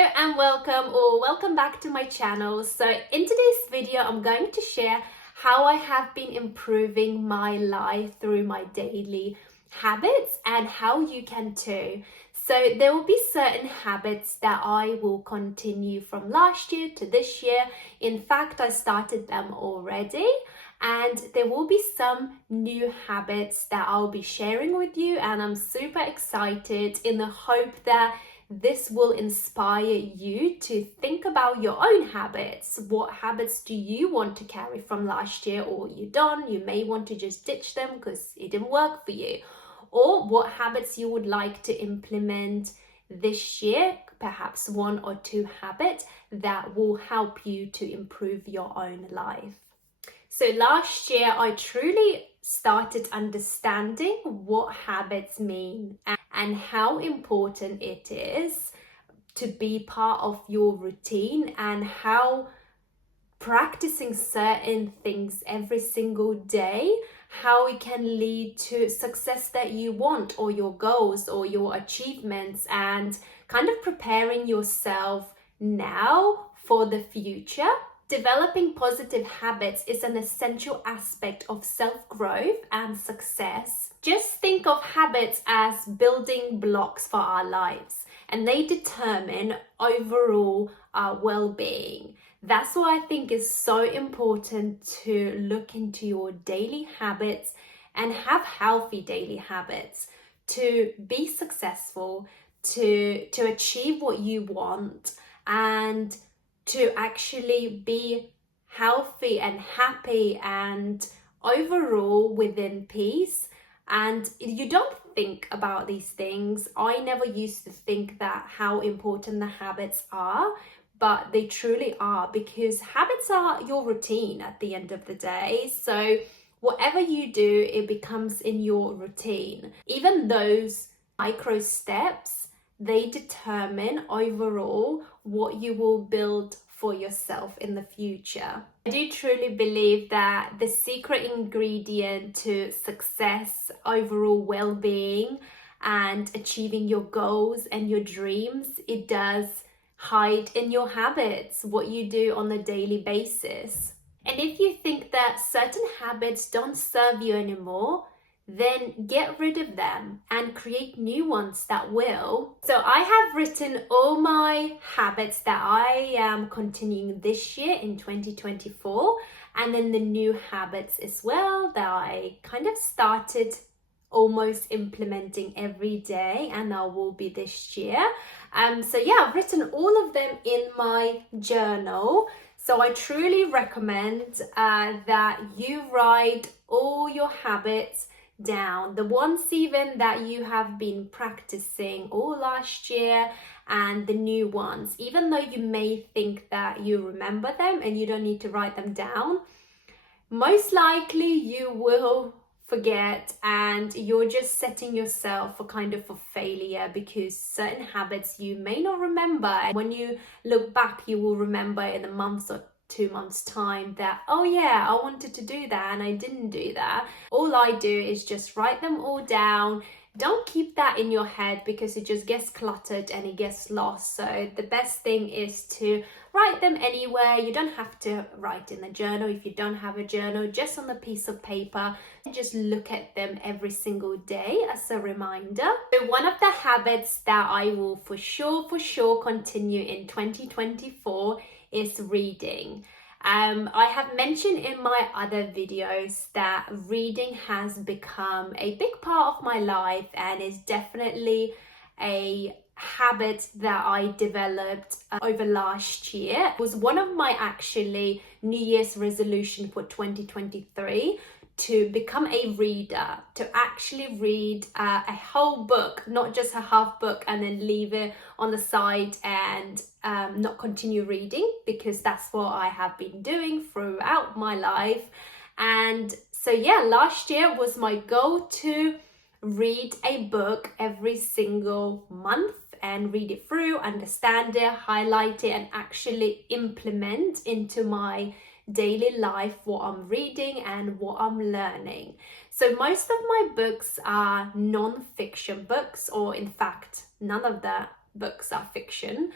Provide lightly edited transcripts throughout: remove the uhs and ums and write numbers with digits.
and welcome back to my channel. So in today's video, I'm going to share how I have been improving my life through my daily habits and how you can too. So there will be certain habits that I will continue from last year to this year. In fact, I started them already. And there will be some new habits that I'll be sharing with you, and I'm super excited in the hope that this will inspire you to think about your own habits. What habits do you want to carry from last year, or you don't? You may want to just ditch them because it didn't work for you. Or what habits you would like to implement this year, perhaps one or two habits that will help you to improve your own life. So last year, I truly started understanding what habits mean and how important it is to be part of your routine, and how practicing certain things every single day, how it can lead to success that you want, or your goals or your achievements, and kind of preparing yourself now for the future. Developing positive habits is an essential aspect of self-growth and success. Just think of habits as building blocks for our lives, and they determine overall our well-being. That's why I think is so important to look into your daily habits and have healthy daily habits to be successful, to achieve what you want, and to actually be healthy and happy and overall within peace. And you don't think about these things. I never used to think that how important the habits are, but they truly are, because habits are your routine at the end of the day. So whatever you do, it becomes in your routine. Even those micro steps, they determine overall what you will build for yourself in the future. I do truly believe that the secret ingredient to success, overall well-being, and achieving your goals and your dreams, it does hide in your habits, what you do on a daily basis. And if you think that certain habits don't serve you anymore, then get rid of them and create new ones that will. So I have written all my habits that I am continuing this year in 2024, and then the new habits as well that I kind of started almost implementing every day, and I will be this year. So yeah, I've written all of them in my journal. So I truly recommend that you write all your habits down, the ones even that you have been practicing all last year, and the new ones. Even though you may think that you remember them and you don't need to write them down, most likely you will forget, and you're just setting yourself for kind of a failure, because certain habits you may not remember. When you look back, you will remember in a month or 2 months time that, oh yeah, I wanted to do that and I didn't do that. All I do is just write them all down. Don't keep that in your head, because it just gets cluttered and it gets lost. So the best thing is to write them anywhere. You don't have to write in a journal if you don't have a journal, just on a piece of paper, and just look at them every single day as a reminder. So one of the habits that I will for sure continue in 2024 is reading. I have mentioned in my other videos that reading has become a big part of my life, and is definitely a habit that I developed over last year. It was one of my actually New Year's resolution for 2023 to become a reader, to actually read a whole book, not just a half book and then leave it on the side and not continue reading, because that's what I have been doing throughout my life. And so yeah, last year was my goal to read a book every single month and read it through, understand it, highlight it, and actually implement into my daily life what I'm reading and what I'm learning. So most of my books are non-fiction books, or in fact none of the books are fiction,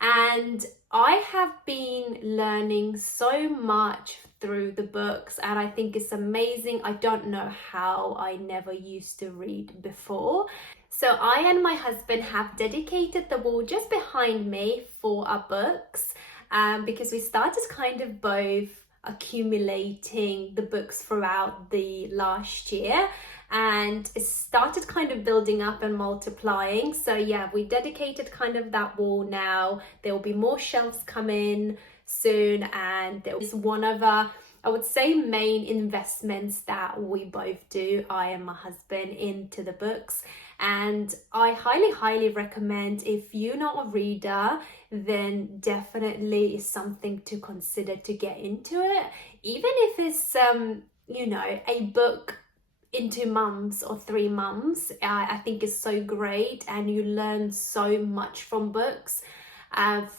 And I have been learning so much through the books, and I think it's amazing. I don't know how I never used to read before. So I and my husband have dedicated the wall just behind me for our books, because we started kind of both accumulating the books throughout the last year, and it started kind of building up and multiplying. So yeah, we dedicated kind of that wall now. There will be more shelves coming soon, and there is one of our, I would say, main investments that we both do, I and my husband, into the books. And I highly recommend, if you're not a reader, then definitely is something to consider to get into it. Even if it's a book in 2 months or 3 months, I think is so great, and you learn so much from books.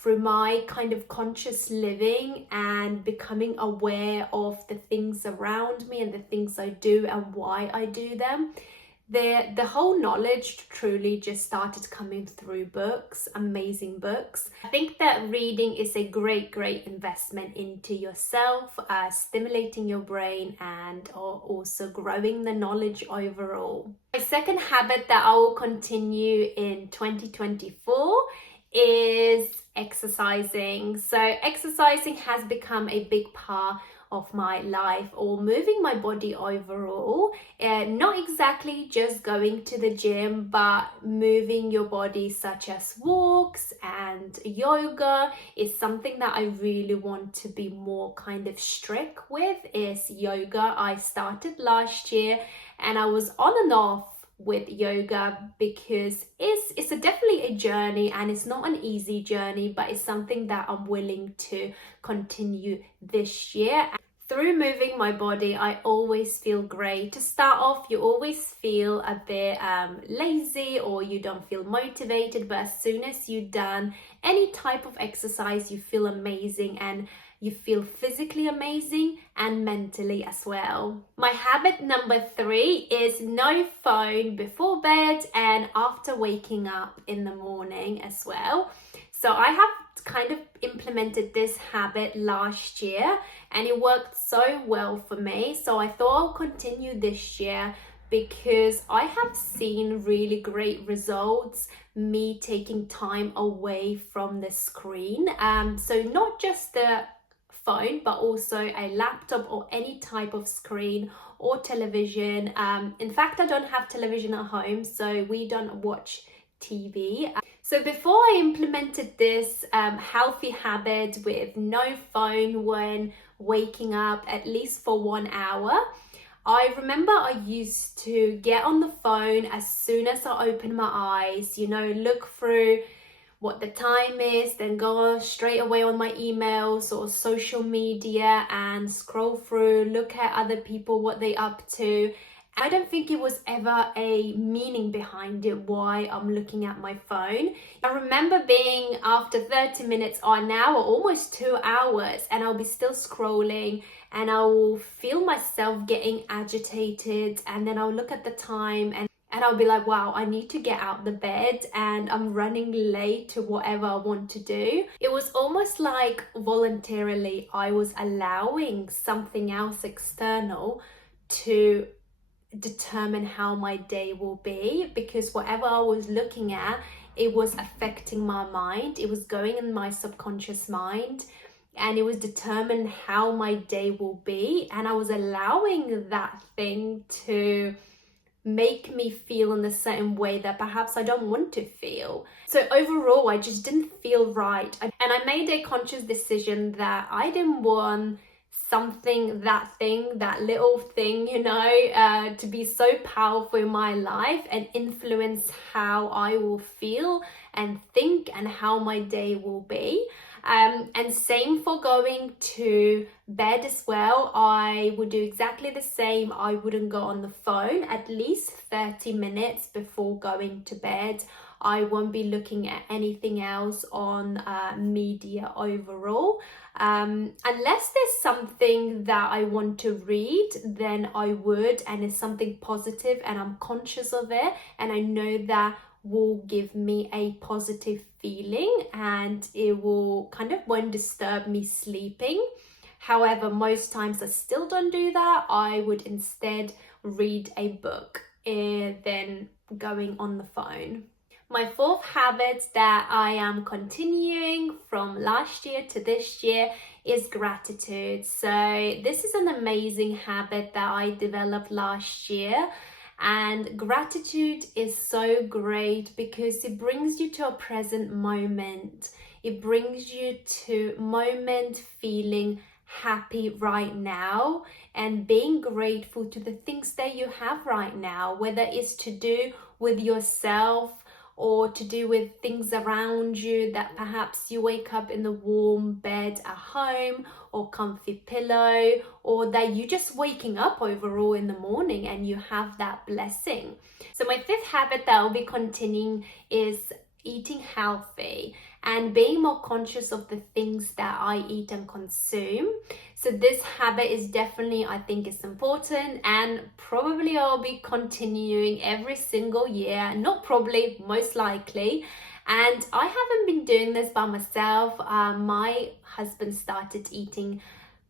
Through my kind of conscious living and becoming aware of the things around me and the things I do and why I do them, the whole knowledge truly just started coming through books, amazing books. I think that reading is a great investment into yourself, stimulating your brain, and also growing the knowledge overall. My second habit that I will continue in 2024 is exercising. So exercising has become a big part of my life, or moving my body overall. Not exactly just going to the gym, but moving your body, such as walks and yoga, is something that I really want to be more kind of strict with. Is yoga. I started last year, and I was on and off with yoga because it's definitely a journey, and it's not an easy journey, but it's something that I'm willing to continue this year. Through moving my body, I always feel great. To start off, you always feel a bit lazy, or you don't feel motivated, but as soon as you've done any type of exercise, you feel amazing, and you feel physically amazing and mentally as well. My habit number 3 is no phone before bed and after waking up in the morning as well. So I have kind of implemented this habit last year, and it worked so well for me. So I thought I'll continue this year, because I have seen really great results, me taking time away from the screen. So not just the phone, but also a laptop or any type of screen or television. In fact, I don't have television at home, so we don't watch TV. So before I implemented this healthy habit with no phone when waking up, at least for 1 hour, I remember I used to get on the phone as soon as I open my eyes, look through what the time is, then go straight away on my emails or social media and scroll through, look at other people, what they up to. I don't think it was ever a meaning behind it, why I'm looking at my phone. I remember being after 30 minutes or an hour, almost 2 hours, and I'll be still scrolling, and I will feel myself getting agitated, and then I'll look at the time, and I'll be like, wow, I need to get out the bed, and I'm running late to whatever I want to do. It was almost like voluntarily I was allowing something else external to determine how my day will be, because whatever I was looking at, it was affecting my mind. It was going in my subconscious mind, and it was determining how my day will be, and I was allowing that thing to make me feel in a certain way that perhaps I don't want to feel. So overall, I just didn't feel right, and I made a conscious decision that I didn't want that little thing, to be so powerful in my life and influence how I will feel and think and how my day will be. And same for going to bed as well. I would do exactly the same. I wouldn't go on the phone at least 30 minutes before going to bed. I won't be looking at anything else on media overall. Unless there's something that I want to read, then I would, and it's something positive and I'm conscious of it, and I know that will give me a positive feeling and it will kind of won't disturb me sleeping. However, most times I still don't do that. I would instead read a book than going on the phone. My fourth habit that I am continuing from last year to this year is gratitude. So this is an amazing habit that I developed last year. And gratitude is so great because it brings you to a present moment. It brings you to moment feeling happy right now and being grateful to the things that you have right now, whether it's to do with yourself or to do with things around you, that perhaps you wake up in the warm bed at home or comfy pillow, or that you just waking up overall in the morning and you have that blessing. So my fifth habit that I'll be continuing is eating healthy and being more conscious of the things that I eat and consume. So this habit is definitely, I think, is important, and probably I'll be continuing every single year. Not probably, most likely. And I haven't been doing this by myself. My husband started eating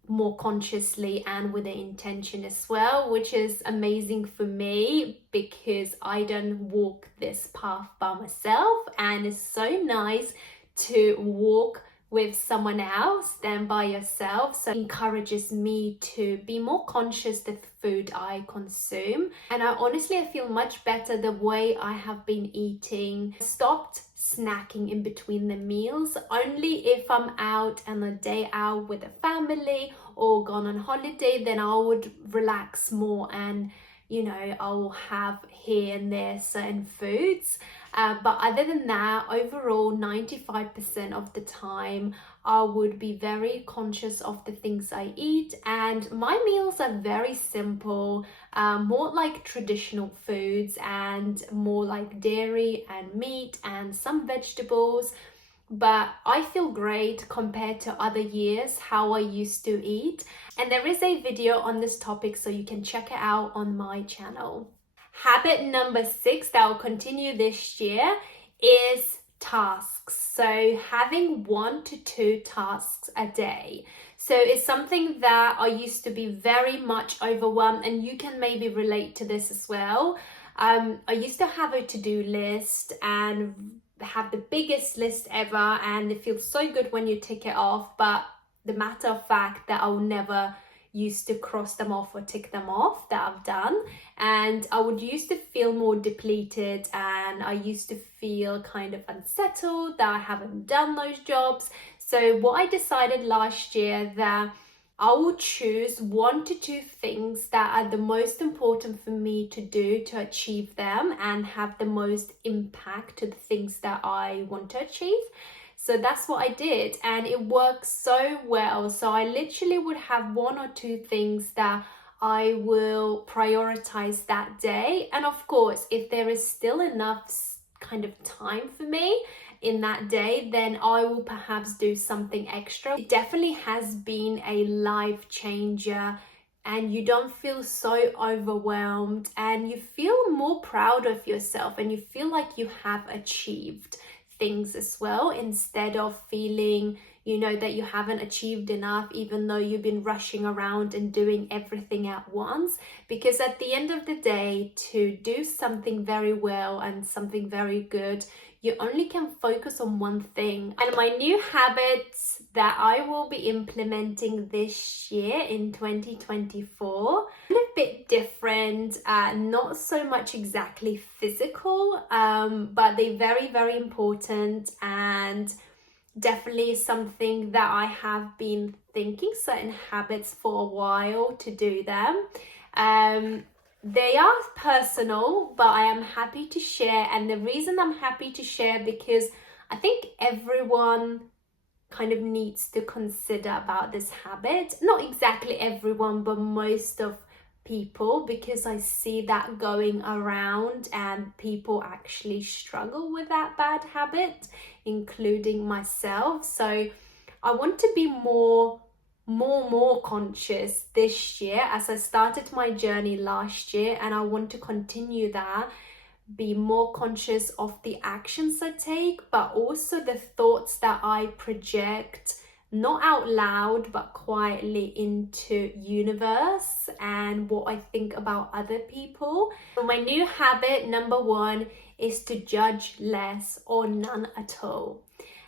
more consciously and with an intention as well, which is amazing for me because I don't walk this path by myself, and it's so nice to walk with someone else than by yourself. So it encourages me to be more conscious of the food I consume. And I feel much better the way I have been eating. Stopped snacking in between the meals. Only if I'm out on a day out with a family or gone on holiday, then I would relax more and I will have here and there certain foods. But other than that, overall, 95% of the time, I would be very conscious of the things I eat. And my meals are very simple, more like traditional foods and more like dairy and meat and some vegetables. But I feel great compared to other years how I used to eat. And there is a video on this topic, so you can check it out on my channel. Habit number 6 that I'll continue this year is tasks. So having 1 to 2 tasks a day. So it's something that I used to be very much overwhelmed, and you can maybe relate to this as well. I used to have a to-do list and have the biggest list ever, and it feels so good when you tick it off, but the matter of fact that I'll never used to cross them off or tick them off that I've done, and I would used to feel more depleted, and I used to feel kind of unsettled that I haven't done those jobs. So what I decided last year that I will choose 1 to 2 things that are the most important for me to do to achieve them and have the most impact to the things that I want to achieve. So that's what I did, and it worked so well. So I literally would have 1 or 2 things that I will prioritize that day. And of course, if there is still enough kind of time for me in that day, then I will perhaps do something extra. It definitely has been a life changer, and you don't feel so overwhelmed, and you feel more proud of yourself, and you feel like you have achieved things as well, instead of feeling that you haven't achieved enough, even though you've been rushing around and doing everything at once. Because at the end of the day, to do something very well and something very good, you only can focus on one thing. And my new habits that I will be implementing this year in 2024, a bit different, not so much exactly physical, but they're very, very important, and definitely something that I have been thinking certain habits for a while to do them. They are personal, but I am happy to share. And the reason I'm happy to share, because I think everyone kind of needs to consider about this habit. Not exactly everyone, but most of people, because I see that going around and people actually struggle with that bad habit, including myself. So I want to be more conscious this year, as I started my journey last year, and I want to continue that, be more conscious of the actions I take, but also the thoughts that I project, not out loud, but quietly into universe and what I think about other people. So my new habit, number one, is to judge less or none at all.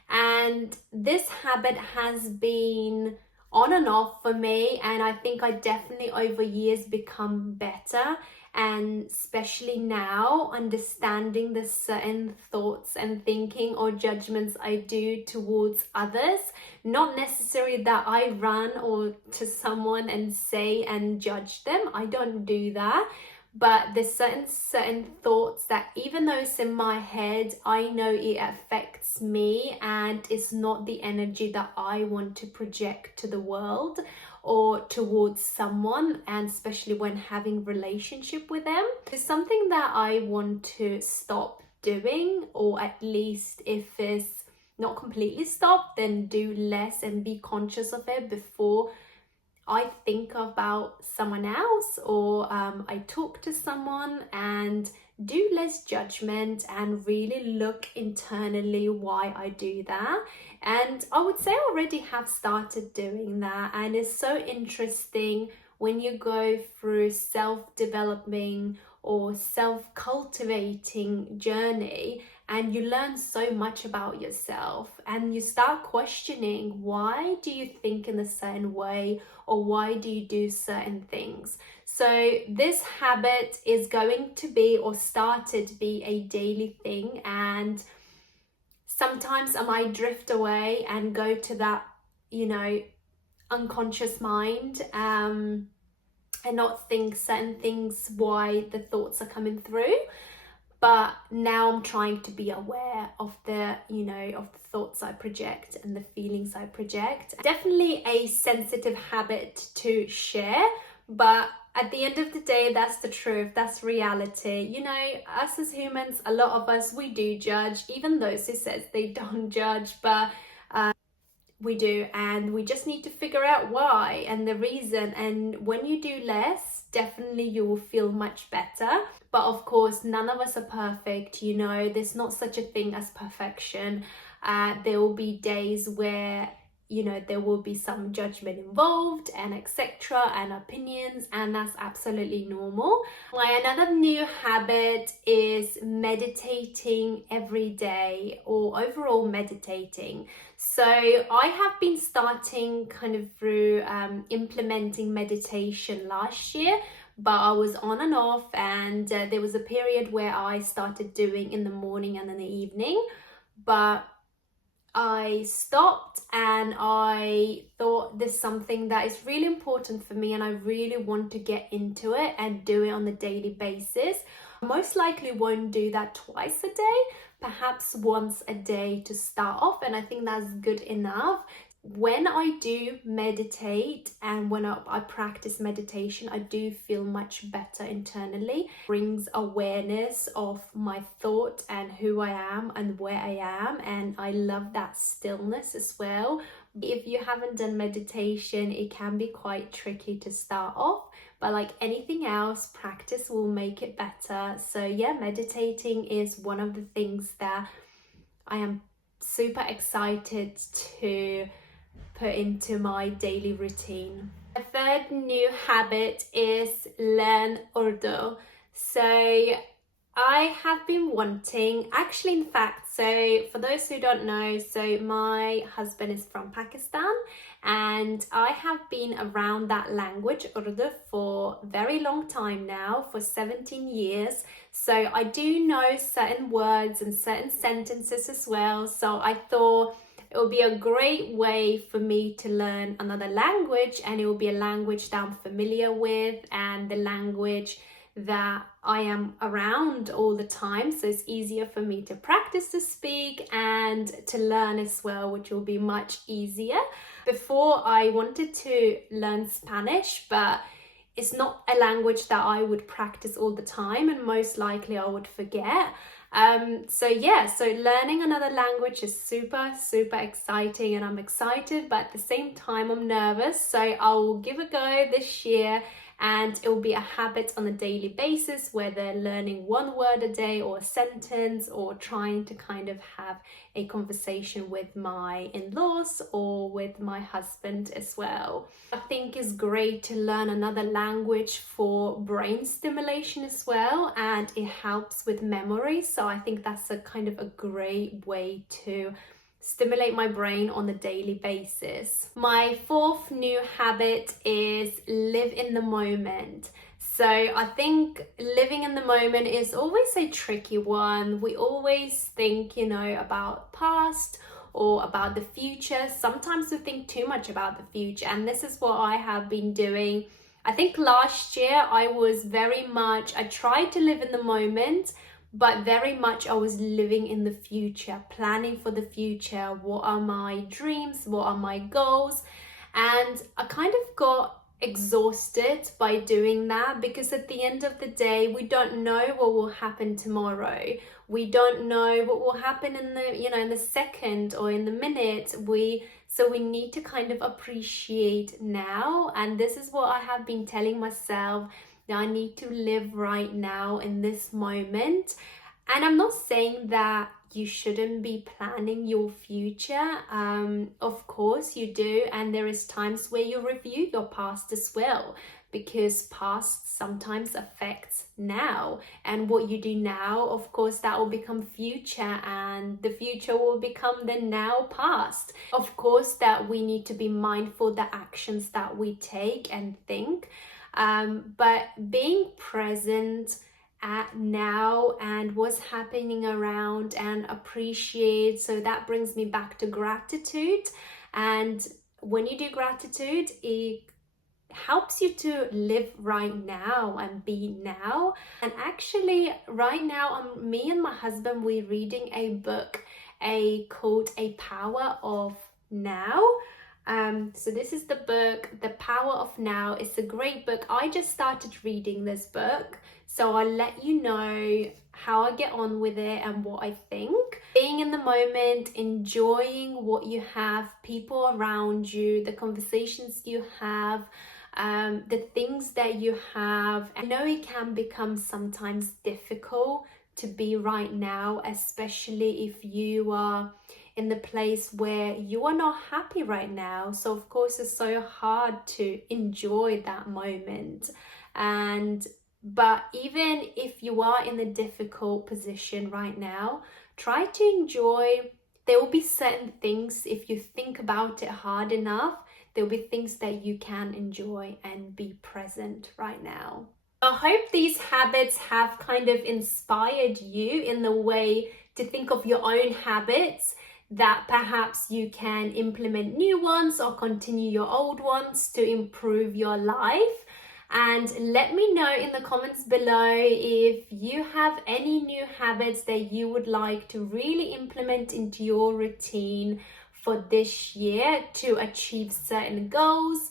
And this habit has been on and off for me, and I think I definitely over years become better, and especially now understanding the certain thoughts and thinking or judgments I do towards others. Not necessarily that I run or to someone and say and judge them, I don't do that, but there's certain thoughts that even though it's in my head, I know it affects me and it's not the energy that I want to project to the world or towards someone, and especially when having relationship with them. It's something that I want to stop doing, or at least if it's not completely stop, then do less and be conscious of it before I think about someone else, or I talk to someone, and do less judgment and really look internally why I do that. And I would say I already have started doing that, and it's so interesting when you go through self-developing or self-cultivating journey, and you learn so much about yourself and you start questioning, why do you think in a certain way, or why do you do certain things? So this habit is going to be, or started to be, a daily thing, and sometimes I might drift away and go to that, unconscious mind, and not think certain things, why the thoughts are coming through. But now I'm trying to be aware of the thoughts I project and the feelings I project. Definitely a sensitive habit to share, but at the end of the day, that's the truth, that's reality. Us as humans, a lot of us, we do judge, even those who says they don't judge, but we do, and we just need to figure out why and the reason. And when you do less, definitely you will feel much better. But of course, none of us are perfect. There's not such a thing as perfection. There will be days where there will be some judgment involved, and etc., and opinions, and that's absolutely normal. Another new habit is meditating every day, or overall meditating. So I have been starting kind of through implementing meditation last year, but I was on and off, and there was a period where I started doing in the morning and in the evening, but I stopped, and I thought there's something that is really important for me and I really want to get into it and do it on a daily basis. I most likely won't do that twice a day, perhaps once a day to start off, and I think that's good enough. When I do meditate and when I practice meditation, I do feel much better internally. It brings awareness of my thought and who I am and where I am, and I love that stillness as well. If you haven't done meditation, it can be quite tricky to start off, but like anything else, practice will make it better. So yeah, meditating is one of the things that I am super excited to put into my daily routine. The third new habit is learn Urdu. So I have been wanting, actually, in fact, so for those who don't know, so my husband is from Pakistan, and I have been around that language, Urdu, for a very long time now, for 17 years. So I do know certain words and certain sentences as well. So I thought it will be a great way for me to learn another language, and it will be a language that I'm familiar with and the language that I am around all the time, so it's easier for me to practice to speak and to learn as well, which will be much easier. Before, I wanted to learn Spanish, but it's not a language that I would practice all the time, and most likely I would forget. So learning another language is super exciting, and I'm excited, but at the same time I'm nervous. So I'll give a go this year and it will be a habit on a daily basis, whether learning one word a day or a sentence, or trying to kind of have a conversation with my in-laws or with my husband as well. I think it's great to learn another language for brain stimulation as well, and it helps with memory. So I think that's a kind of a great way to stimulate my brain on a daily basis. My fourth new habit is live in the moment. So I think living in the moment is always a tricky one. We always think, about past or about the future. Sometimes we think too much about the future, and this is what I have been doing. I think last year I tried to live in the moment, but very much I was living in the future, planning for the future. What are my dreams? What are my goals? And I kind of got exhausted by doing that, because at the end of the day, we don't know what will happen tomorrow. We don't know what will happen in the second or in the minute. So we need to kind of appreciate now. And this is what I have been telling myself. Now I need to live right now in this moment. And I'm not saying that you shouldn't be planning your future. Of course you do. And there is times where you review your past as well, because past sometimes affects now. And what you do now, of course, that will become future, and the future will become the now past. Of course, that we need to be mindful the actions that we take and think. But being present at now and what's happening around, and appreciate. So that brings me back to gratitude. And when you do gratitude, it helps you to live right now and be now. And actually right now, me and my husband, we're reading a book called A Power of Now. So this is the book, The Power of Now. It's a great book. I just started reading this book, so I'll let you know how I get on with it and what I think. Being in the moment, enjoying what you have, people around you, the conversations you have, the things that you have. I know it can become sometimes difficult to be right now, especially if you are in the place where you are not happy right now. So of course it's so hard to enjoy that moment. But even if you are in a difficult position right now, try to enjoy. There will be certain things, if you think about it hard enough, there will be things that you can enjoy and be present right now. I hope these habits have kind of inspired you in the way to think of your own habits, that perhaps you can implement new ones or continue your old ones to improve your life. And let me know in the comments below if you have any new habits that you would like to really implement into your routine for this year to achieve certain goals,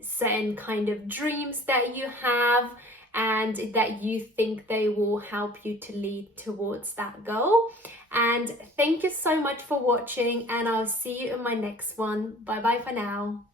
certain kind of dreams that you have, and that you think they will help you to lead towards that goal. And thank you so much for watching, and I'll see you in my next one. Bye bye for now.